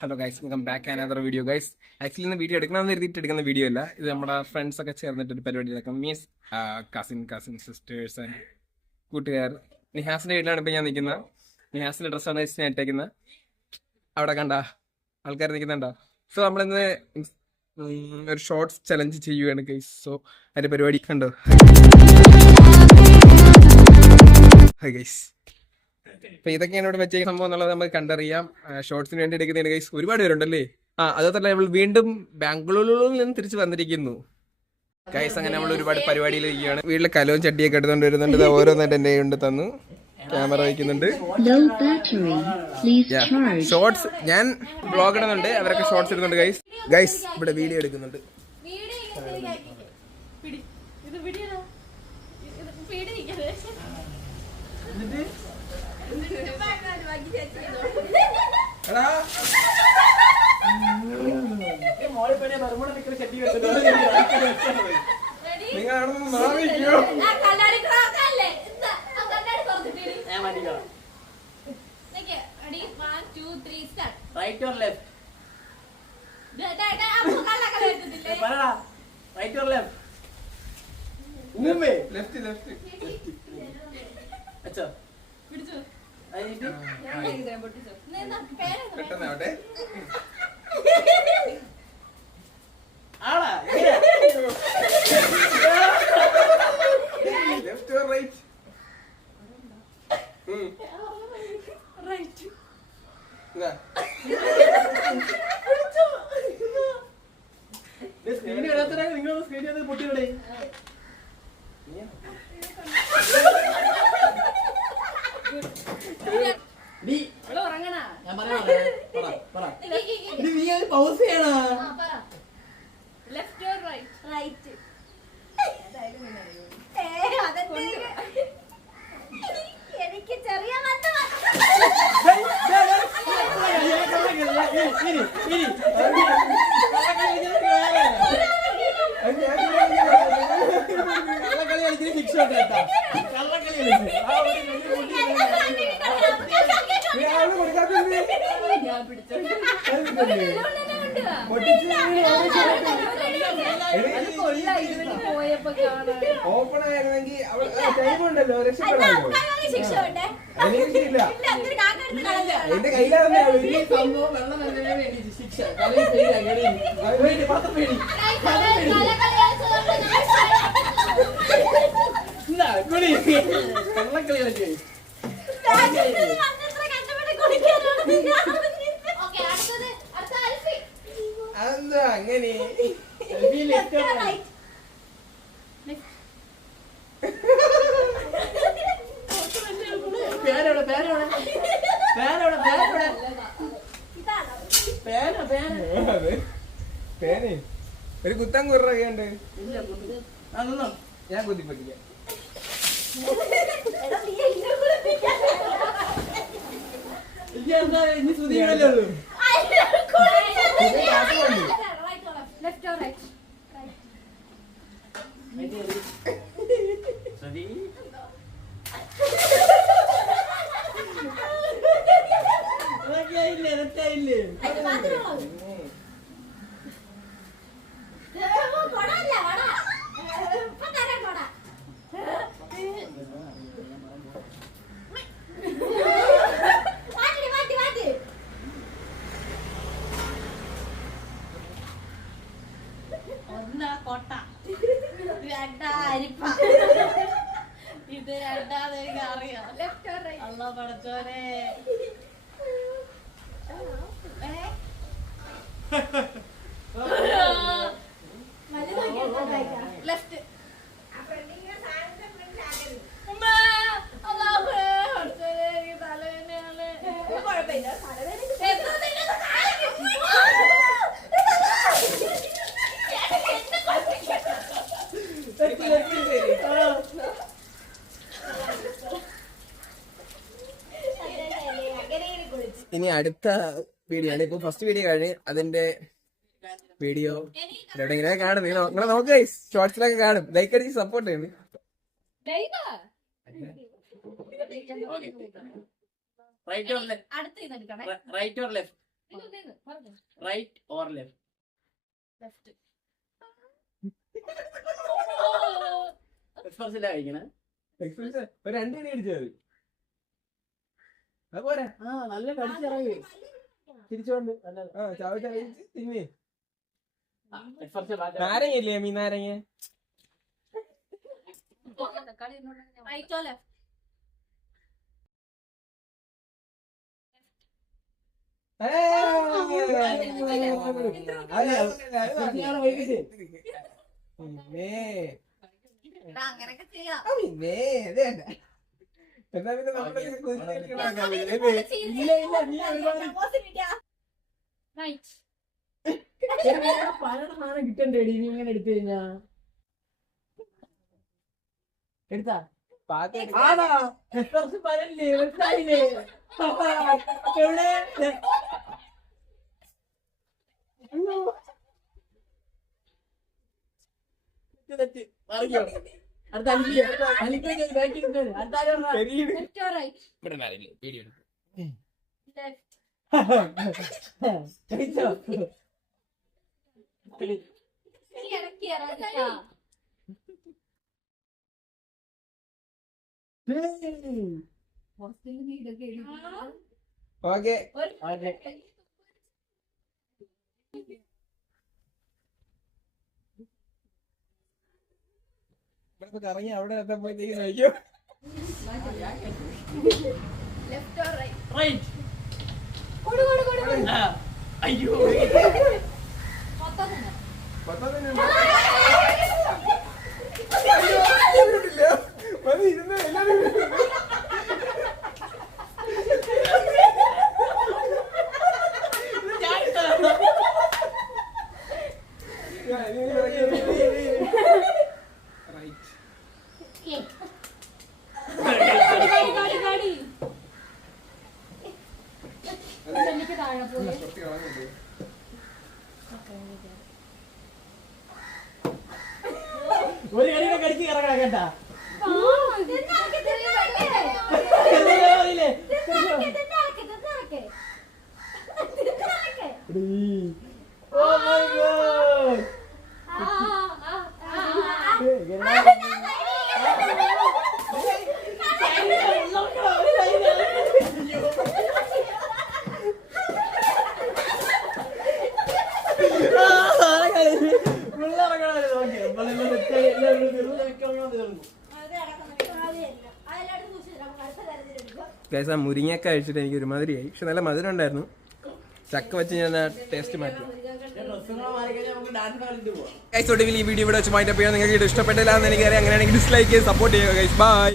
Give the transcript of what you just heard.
Hello guys, welcome back another video guys. Actually ഇന്ന് video എടുക്കണമെന്ന് എഴുതിയിട്ട് എടുക്കുന്ന വീഡിയോ അല്ല. ഇത് നമ്മുടെ ഫ്രണ്ട്സ് ഒക്കെ ചേർന്നിട്ട് ഒരു പരിപാടി നടക്കും. മീൻസ് കസിൻ സിസ്റ്റേഴ്സ് ആൻഡ് കൂട്ടുകാർ. നിഹാസിന്റെ വീട്ടിലാണ് ഇപ്പം ഞാൻ നിൽക്കുന്നത്. നിഹാസിന്റെ ഡ്രസ്സാണ് ഞാൻ ഇട്ടേക്കുന്നത്. അവിടെ കണ്ട ആൾക്കാർ നിൽക്കുന്നുണ്ടോ? സോ നമ്മളിന്ന് ഒരു ഷോർട്സ് ചലഞ്ച് ചെയ്യുകയാണ് ഗൈസ്. സോ അതിന്റെ പരിപാടി കണ്ടോ? ഹായ് ഗൈസ്, അപ്പൊ ഇതൊക്കെയാണ് ഇവിടെ വെച്ച സംഭവം എന്നുള്ളത് നമുക്ക് കണ്ടറിയാം. ഷോർട്സിന് വേണ്ടി എടുക്കുന്നതിന് ഗൈസ് ഒരുപാട് പേരുണ്ടല്ലേ. അതുപോലെ നമ്മൾ വീണ്ടും ബാംഗ്ലൂരിൽ നിന്ന് തിരിച്ചു വന്നിരിക്കുന്നു ഗൈസ്. അങ്ങനെ നമ്മൾ ഒരുപാട് പരിപാടിയിൽ ഇരിക്കുകയാണ്. വീട്ടിൽ കലവും ചട്ടിയൊക്കെ എടുത്തോണ്ട് വരുന്നുണ്ട്. ഓരോന്നായിട്ട് എന്റെ കൊണ്ട് തന്നു. ക്യാമറ വയ്ക്കുന്നുണ്ട്. ഷോർട്സ് ഞാൻ വ്ളോഗ് ഇടുന്നുണ്ട്, അവരൊക്കെ ഷോർട്സ് ഇടുന്നുണ്ട് ഗൈസ്. ഗൈസ് ഇവിടെ വീഡിയോ എടുക്കുന്നുണ്ട്. Right or left? Right or left? Left left. अच्छा പെട്ടെന്നാവട്ടെ. ആടാ ലെഫ്റ്റ് ഓർ റൈറ്റ്? റൈറ്റ് ഇതാ സ്ക്രീൻ എടുത്തേ. നിങ്ങൾ സ്ക്രീൻ ചെയ്ത് പൊട്ടിവിടെ പൗസ് ചെയ്യണ. എനിക്ക് ചെറിയ കള്ളക്കളി കളിക്കുന്ന ശിക്ഷ ഉണ്ട് കേട്ടാ. കള്ളക്കളി കളിച്ച് ഓപ്പൺ ആയിരുന്നെങ്കിൽ ടൈം ഉണ്ടല്ലോ, രക്ഷപ്പെടാമല്ലോ. എന്റെ കയ്യിലാണ് സംഭവം വെള്ളം തന്നെ വേണ്ടി ശിക്ഷ. കളി പേടി പത്ത് പേടി കള്ളക്കളി കളിച്ച് അതെന്താ അങ്ങനെ? പേരോടെ പേരോടെ പേരോടെ പേരോടെ പേന പേന പേനെ ഒരു കുത്തം കുറയുണ്ട്. അതൊന്നും ഞാൻ കുത്തിപ്പറ്റിക്കാം. ഇനി സുധീരല്ലേ ഉള്ളൂ. ഇല്ലേ കൊട്ട അരിപ്പ ഇത് രണ്ടാമത് എനിക്ക് അറിയാം. അല്ല പഠിച്ചോനെ ലെഫ്റ്റ് തലവേദനയാണ്. കുഴപ്പമില്ല, ഇനി അടുത്ത വീഡിയോ ആണ്. ഇപ്പൊ ഫസ്റ്റ് വീഡിയോ കഴിഞ്ഞ് അതിന്റെ വീഡിയോ എവിടെയെങ്കിലും കാണും. നിങ്ങളെ നോക്ക്, ഷോർട്സിലൊക്കെ കാണും. ലൈക്ക് അടിച്ച് സപ്പോർട്ട് ചെയ്യുന്നു. Right or left? Right or left? Right or left? Left. എക്സ്പ്രസിലാ കഴിക്കണേ. ഒരു 2 മണി അടിച്ചാൽ മതി. അതുപോലെ ആ നല്ല കടിച്ചിറങ്ങി തിരിച്ചോണ്ട് തിന്നേ. എക്സ്പ്രസ് നാരങ്ങ ഇല്ലേ മീ നാരങ്ങ? Right or left? അങ്ങനൊക്കെ ചെയ്യാം. റൈറ്റ്. പല സാധനം കിട്ടണ്ടേടി നീ ഇങ്ങനെ എടുത്തു കഴിഞ്ഞാ. എടുത്താ ആണോ? എക്സ്പ്രസ് പരല്ലേ മനസ്സിലായില്ലേ? എവിടെ അറിയോ? അടുത്ത അലിക്ക് ബാക്കി അടുത്ത ലെഫ്റ്റ് ഓർ റൈറ്റ്? ലെഫ്റ്റ്. ഇടയ്ക്ക് ഇറങ്ങിട്ടാ. ഹോസ്റ്റലിൽ നീ ഇതൊക്കെ എഴുതി. ഓക്കെ കറങ്ങി അവിടെ എത്തപ്പോഴത്തേക്ക് നോക്കിയോ. Left or right? റൈറ്റ്. കൊടു കൊടു കൊടു കൊടു. അയ്യോ മൊത്തം തന്നെ. എനിക്ക് താഴെ പോയി. ഒരു കളിയുടെ കടിച്ച് കിറങ്ങണം കേട്ടാ. Oh my God. ഗൈസ് ആ മുരിങ്ങയൊക്കെ കഴിച്ചിട്ട് എനിക്ക് ഒരുമാതിരിയായി. പക്ഷെ നല്ല മധുരം ഉണ്ടായിരുന്നു. ചക്ക വെച്ച് ഞാൻ ടേസ്റ്റ് മാറ്റി. ഗൈസ് ഒടുവിൽ ഈ വീഡിയോ ഇവിടെ വെച്ച് മൈൻഡപ്പ് ചെയ്യാൻ നിങ്ങൾക്ക് ഇഷ്ടപ്പെട്ടില്ല എന്ന് എനിക്കറിയാം. അങ്ങനെയാണെങ്കിൽ ഡിസ്ലൈക്ക് ചെയ്ത് സപ്പോർട്ട് ചെയ്യുക ഗൈസ്. ബൈ.